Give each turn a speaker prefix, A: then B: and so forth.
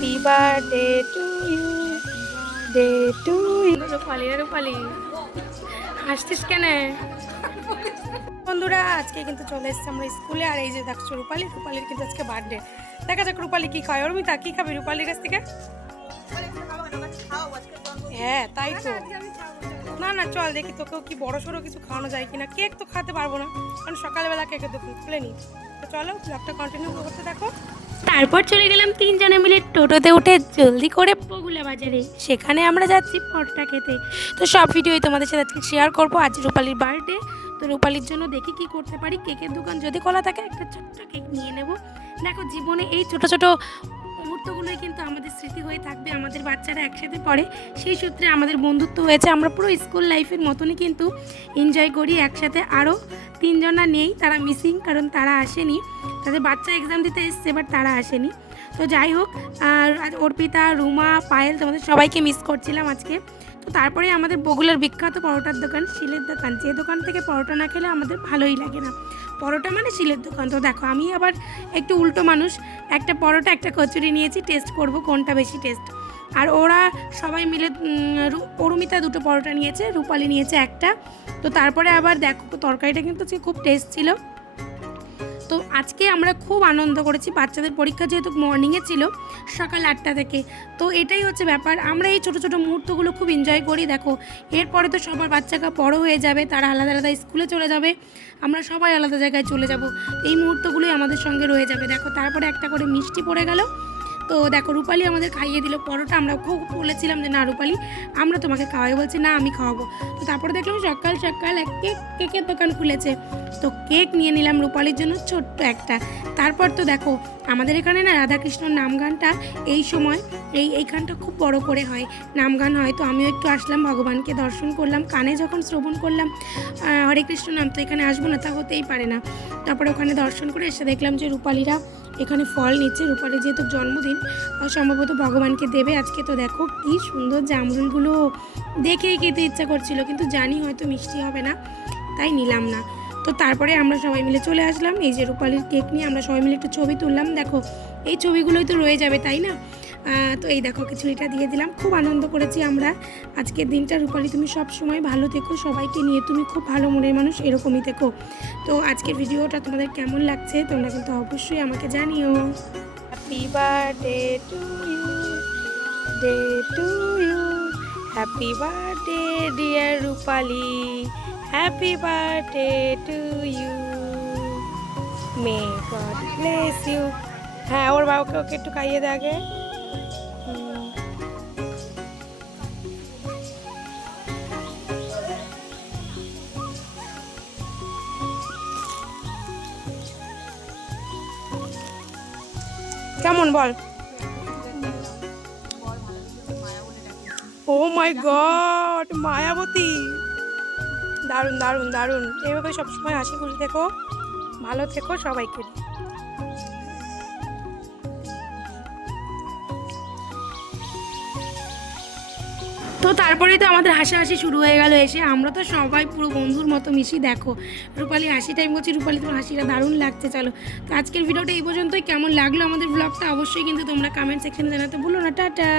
A: Happy birthday to you day to you Rupali Rupali হাসতিস কেন? বন্ধুরা আজকে কিন্তু চলে এসেছি আমরা স্কুলে। আর এই যে দেখছ রূপালি রূপালির কিন্তু আজকে বার্থডে দেখা যাক রূপালি কি খায়। অর্মিতা কি খাবি রূপালির কাছ থেকে? হ্যাঁ তাই তো। না না চল দেখি তোকেও কি বড় সড়ো কিছু খাওয়ানো যায় কিনা। কেক তো খেতে পারব না। কারণ সকালবেলা কেকের দোকান খুলে নি। তো চলো ব্লগটা কন্টিনিউ করতে দেখো তারপর চলে গেলাম তিনজনে মিলে টোটোতে উঠে জলদি করে বগুলা বাজারে। সেখানে আমরা যাচ্ছি পরটা খেতে। তো সব ভিডিওই তোমাদের সাথে আজকে শেয়ার করব। আজ রূপালির বার্থডে তো রূপালির জন্য দেখি কি করতে পারি। কেকের দোকান যদি খোলা থাকে, একটা ছোট্ট কেক নিয়ে নেব। দেখো জীবনে এই ছোট ছোট মুহূর্তগুলোই কিন্তু আমাদের স্মৃতি হয়ে থাকবে, আমাদের বাচ্চারা একসাথে পড়ে। সেই সূত্রে আমাদের বন্ধুত্ব হয়েছে। আমরা পুরো স্কুল লাইফের মতনই কিন্তু এনজয় করি, একসাথে আরও তিনজনা নেই, তারা মিসিং কারণ তারা আসেনি। তাদের বাচ্চা এক্সাম দিতে এসছে বাট তারা আসেনি। তো যাই হোক, আর অর্পিতা, রুমা, পায়েল তোমাদের সবাইকে মিস করছিলাম আজকে। তারপরে আমাদের বগুলার বিখ্যাত পরোটার দোকান, শিলের দোকান। যে দোকান থেকে পরোটা না খেলে আমাদের ভালোই লাগে না। পরোটা মানে শিলের দোকান। তো দেখো, আমি আবার একটু উল্টো মানুষ। একটা পরোটা, একটা কচুরি নিয়েছি টেস্ট করব কোনটা বেশি টেস্ট আর ওরা সবাই মিলে অরুমিতা দুটো পরোটা নিয়েছে, রূপালি নিয়েছে একটা। তো তারপরে আবার দেখো, তরকারিটা কিন্তু খুব টেস্ট ছিল। আজকে আমরা খুব আনন্দ করেছি। বাচ্চাদের পরীক্ষা যেহেতু মর্নিংয়ে ছিল সকাল আটটা থেকে। তো এটাই হচ্ছে ব্যাপার। আমরা এই ছোটো ছোটো মুহূর্তগুলো খুব এনজয় করি, দেখো। এরপরে তো সবার বাচ্চাকে বড় হয়ে যাবে, তারা আলাদা আলাদা স্কুলে চলে যাবে। আমরা সবাই আলাদা জায়গায় চলে যাব। এই মুহূর্তগুলোই আমাদের সঙ্গে রয়ে যাবে। দেখো, তারপরে একটা করে মিষ্টি পড়ে গেল। তো দেখো, রূপালি আমাদের খাইয়ে দিল পরোটা। আমরা খুব বলেছিলাম যে, না, রূপালি, আমরা তোমাকে খাওয়াই বলছি, না, আমি খাওয়াবো। তো তারপরে দেখলাম সকাল সকাল এক কেক, কেকের দোকান খুলেছে। তো কেক নিয়ে নিলাম রূপালির জন্য ছোট্ট একটা। তারপর তো দেখো, আমাদের এখানে না রাধাকৃষ্ণর নাম গানটা এই সময়, এই এইখানটা খুব বড় করে হয়, নাম গান হয়। তো আমিও একটু আসলাম, ভগবানকে দর্শন করলাম, কানে যখন শ্রবণ করলাম হরে কৃষ্ণ নাম তো এখানে আসব না, তা হতেই পারে না। তারপরে ওখানে দর্শন করে এসে দেখলাম যে রূপালীরা এখানে ফল নিচ্ছে। রূপালীর যেহেতু জন্মদিন সম্ভবত ভগবানকে দেবে আজকে। তো দেখো কি সুন্দর জামরুলগুলো দেখেই খেতে ইচ্ছা করছিল, কিন্তু জানি হয়তো মিষ্টি হবে না, তাই নিলাম না। তো তারপরে আমরা সবাই মিলে চলে আসলাম। এই যে রূপালির কেক নিয়ে আমরা সবাই মিলে একটু ছবি তুললাম। দেখো, এই ছবিগুলোই তো রয়ে যাবে, তাই না? তো এই দেখো, খিচুড়িটা দিয়ে দিলাম। খুব আনন্দ করেছি আমরা। আজকের দিনটা রূপালি, তুমি সব সময় ভালো থেকো। সবাইকে নিয়ে তুমি খুব ভালো মনের মানুষ, এরকমই থেকো। তো আজকের ভিডিওটা তোমাদের কেমন লাগছে, তোমরা কিন্তু অবশ্যই আমাকে জানিও। Happy birthday to you day to dear Rupali happy birthday to you may God bless you হ্যাঁ ওর বাবাকে ওকে একটু খাইয়ে দে আগে। কেমন বল? ও মাই গড মায়াবতী। দারুণ দারুণ দারুণ। এইভাবে সবসময় হাসি খুশি থেকো, ভালো থেকো সবাইকে তো তারপরে তো আমাদের হাসাহাসি শুরু হয়ে গেল এসে। আমরা তো সবাই পুরো বন্ধুর মতো মিশি, দেখো। রূপালি হাসি টাইম করছি, রূপালি তোমার হাসিটা দারুণ লাগছে, চলো। তো আজকের ভিডিওটা এই পর্যন্তই। কেমন লাগল আমাদের ব্লগটা অবশ্যই কিন্তু তোমরা কমেন্ট সেকশনে জানাতে ভুলো না। টাটা!